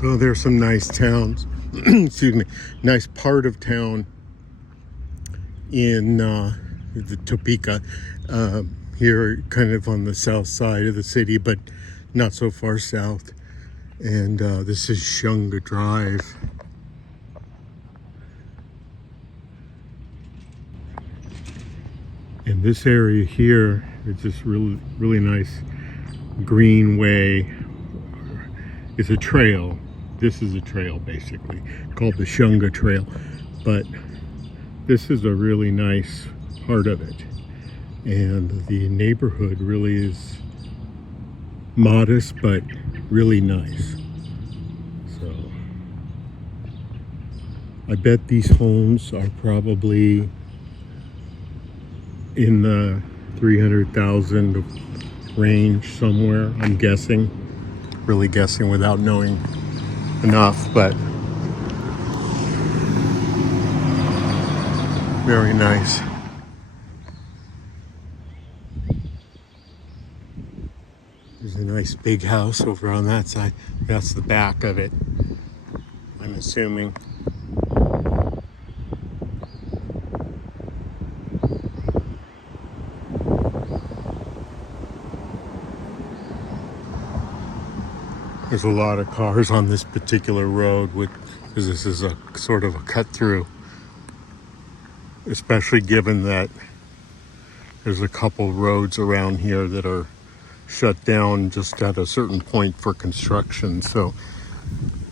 So there's some nice towns, excuse me, nice part of town in the Topeka, here kind of on the south side of the city, but not so far south. And this is Shunga Drive. And this area here is just really nice greenway. It's a trail. This is a trail basically called the Shunga Trail, but this is a really nice part of it. And the neighborhood really is modest, but really nice. So I bet these homes are probably in the 300,000 range somewhere, I'm guessing. Really guessing without knowing enough, but very nice. There's a nice big house over on that side. That's the back of it, I'm assuming. There's a lot of cars on this particular road because this is a sort of a cut through, especially given that there's a couple roads around here that are shut down just at a certain point for construction. So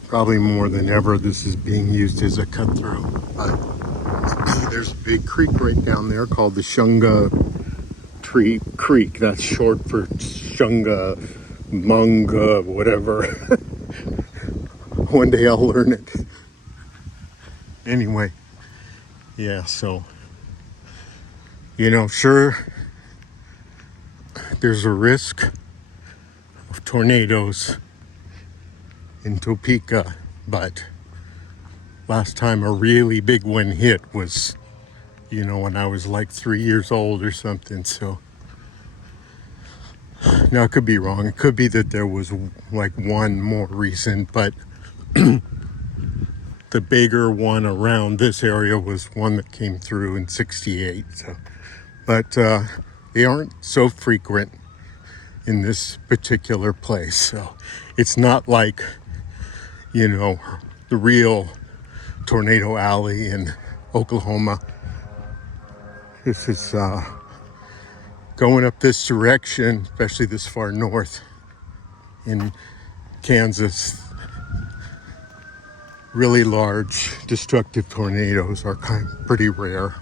probably more than ever this is being used as a cut through. But there's a big creek right down there called the Shunga Creek. That's short for Shunganunga, whatever. One day I'll learn it. Anyway, yeah, so, sure, there's a risk of tornadoes in Topeka, but last time a really big one hit was, when I was like 3 years old or something. So now it could be wrong. It could be that there was like one more recent, but the bigger one around this area was one that came through in '68. So, but they aren't so frequent in this particular place. So it's not like, the real tornado alley in Oklahoma. This is going up this direction, especially this far north in Kansas. Really large destructive tornadoes are pretty rare.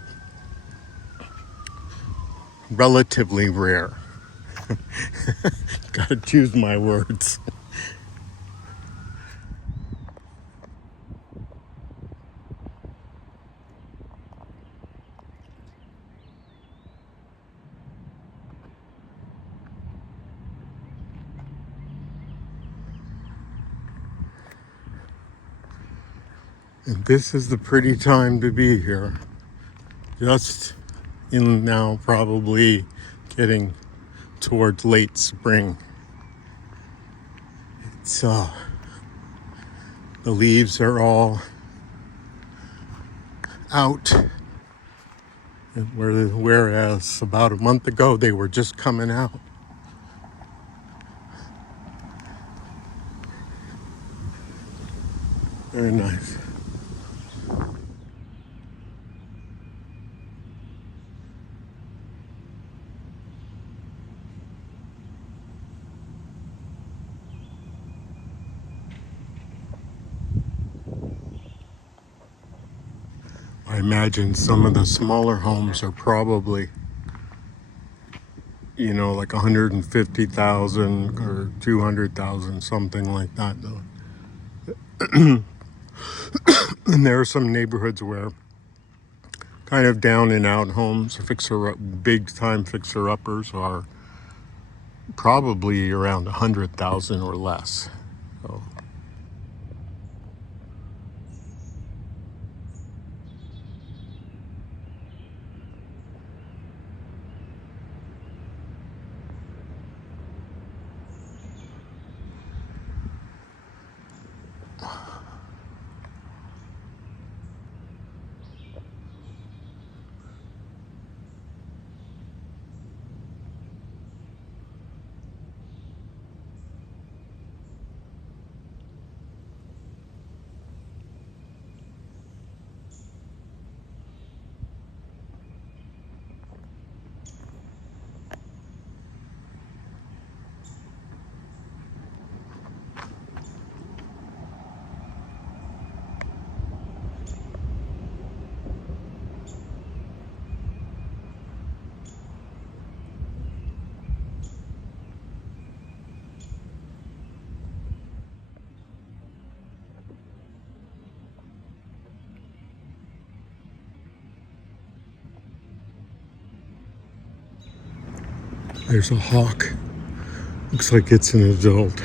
Relatively rare. Gotta choose my words. And this is the pretty time to be here. Just in now, probably getting towards late spring. It's the leaves are all out, whereas about a month ago they were just coming out. Very nice. I imagine some of the smaller homes are probably, like 150,000 or 200,000, something like that. And there are some neighborhoods where kind of down and out homes, big time fixer-uppers are probably around 100,000 or less. So. There's a hawk. Looks like it's an adult.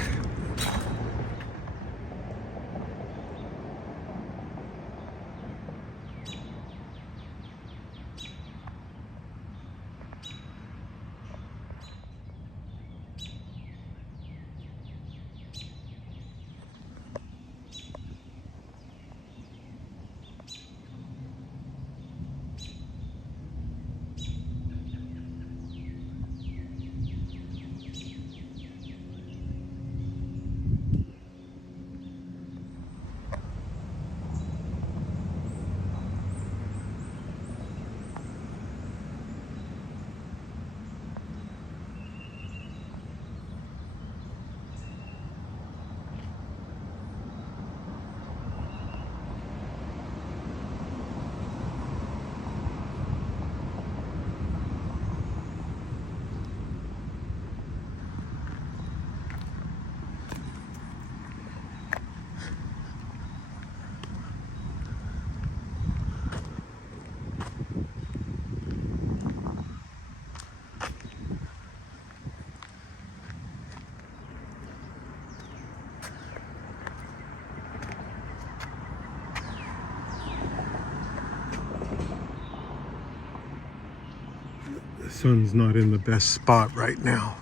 The sun's not in the best spot right now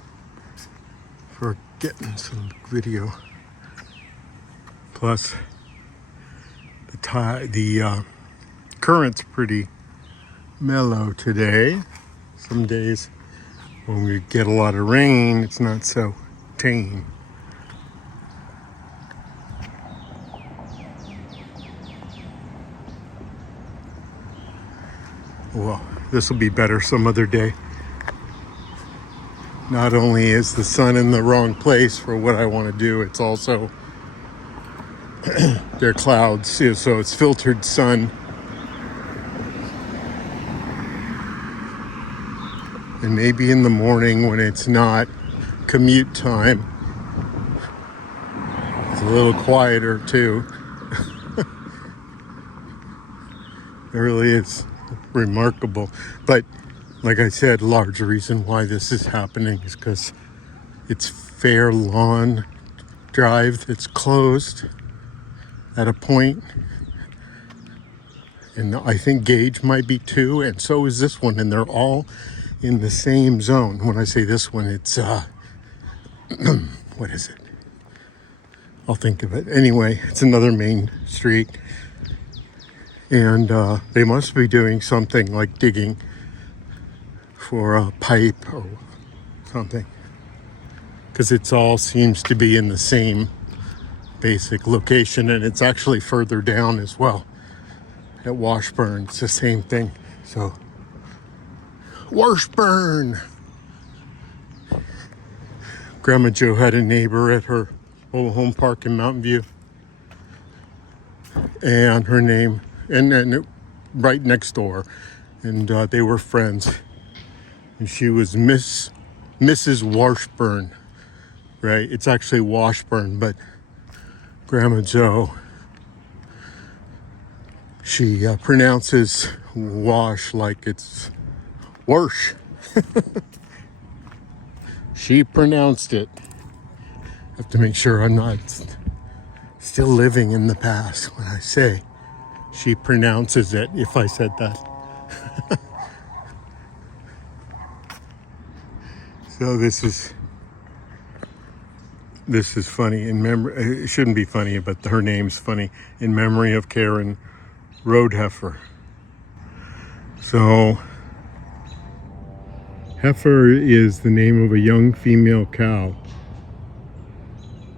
for getting some video. Plus, the current's pretty mellow today. Some days when we get a lot of rain, it's not so tame. Well, this will be better some other day. Not only is the sun in the wrong place for what I want to do, it's also there are clouds, so it's filtered sun. And maybe in the morning when it's not commute time, it's a little quieter too. It really is remarkable. But like I said, large reason why this is happening is because it's Fair Lawn Drive that's closed at a point. And I think Gage might be too, and so is this one, and they're all in the same zone. When I say this one, it's what is it? I'll think of it. Anyway, it's another main street. And they must be doing something like digging for a pipe or something. Because it's all seems to be in the same basic location, and it's actually further down as well. At Washburn, it's the same thing. So, Washburn! Grandma Jo had a neighbor at her old home park in Mountain View. And her name, and right next door. And they were friends. And she was Mrs. Washburn, right? It's actually Washburn, but Grandma Jo, she pronounces wash like it's wash. She pronounced it. I have to make sure I'm not still living in the past when I say she pronounces it, if I said that. So this is funny in memory. It shouldn't be funny, but her name's funny, in memory of Karen Roadheifer. So heifer is the name of a young female cow.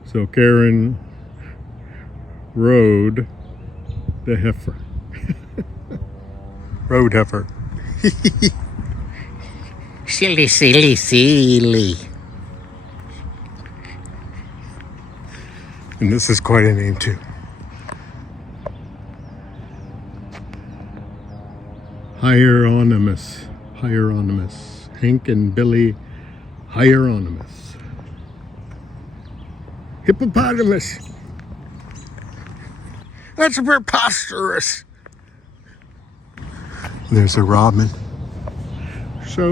So Karen rode the heifer. Road heifer. Silly, silly, silly. And this is quite a name too. Hieronymus. Hieronymus. Hank and Billy Hieronymus. Hippopotamus. That's preposterous. There's a robin. So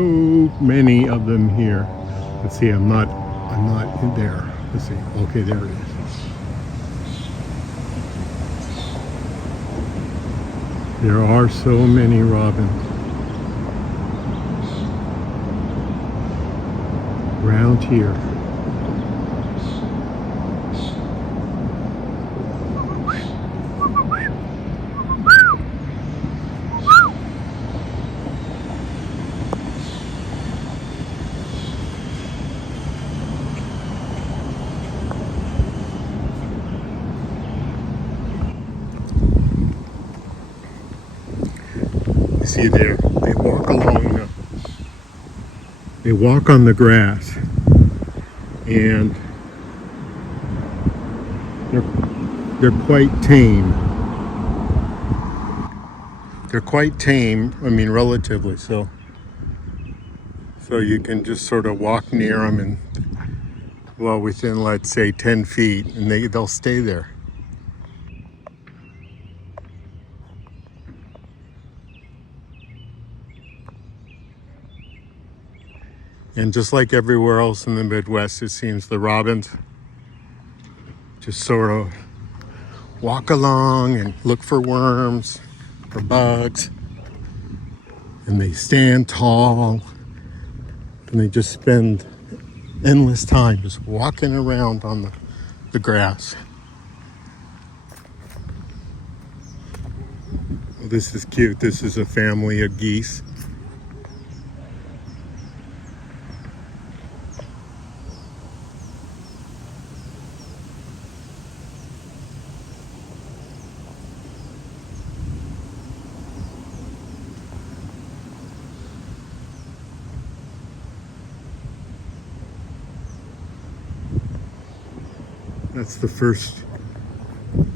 many of them here. Let's see, I'm not in there. Let's see. Okay, there it is. There are so many robins around here. See there, they walk along, they walk on the grass, and they're quite tame. They're quite tame, I mean relatively so. So you can just sort of walk near them and, well, within, let's say, 10 feet, and they'll stay there. And just like everywhere else in the Midwest, it seems the robins just sort of walk along and look for worms, for bugs, and they stand tall, and they just spend endless time just walking around on the grass. Well, this is cute. This is a family of geese. That's the first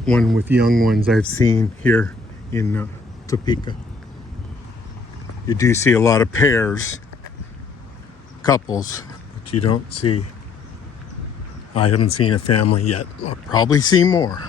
one with young ones I've seen here in Topeka. You do see a lot of pairs, couples, but you don't see, I haven't seen a family yet. I'll probably see more.